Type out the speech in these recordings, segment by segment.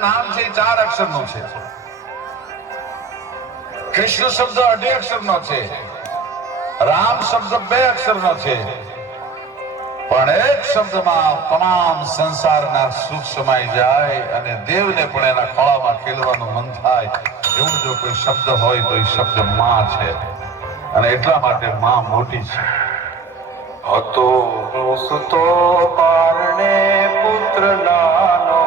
નામ છે 4 અક્ષરનું છે. કૃષ્ણ શબ્દ 2 અક્ષરનો છે. રામ શબ્દ 2 અક્ષરનો છે. પણ એક શબ્દમાં તમામ સંસારના સુખ સમાઈ જાય અને દેવને પણ એના ખોળામાં ખેલવાનું મન થાય એવું જો કોઈ શબ્દ હોય તો એ શબ્દ માં છે. અને એટલા માટે માં મોટી છે. હતો હું સુતો પારણે પુત્ર નાનો,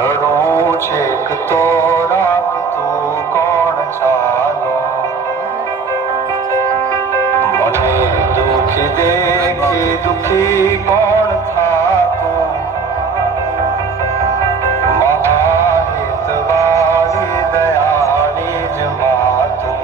રડું છેક તો રાખતું કોણ ચાલો, મને દુખી દેખી દુખી કોણ થાતું, મહાહિતવાળી દયાળી જ માતું.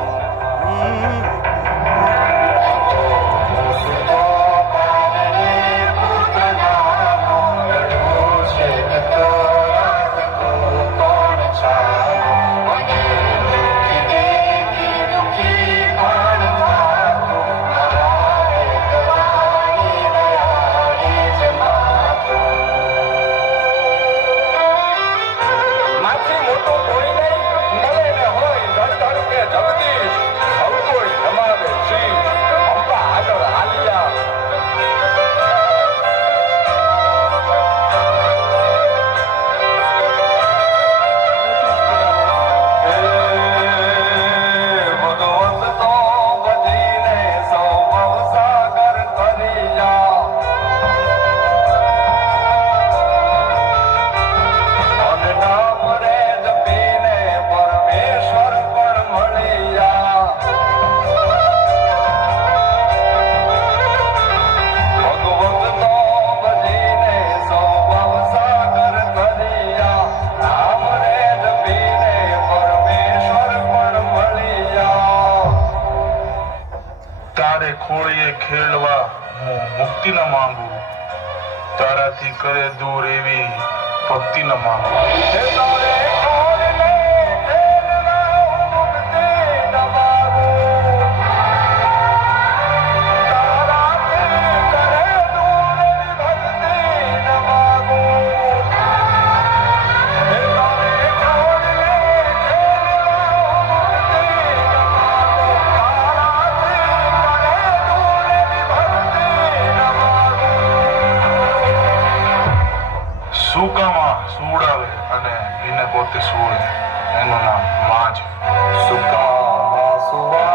ખોળીએ ખેલવા હું મુક્તિ ન માંગુ, તારાથી કરે દૂર એવી ભક્તિ ન માંગુ. સુકામાં સુવડાવે અને એને પોતે સુવડે, એનું નામ માં છે. સુકામાં સુવા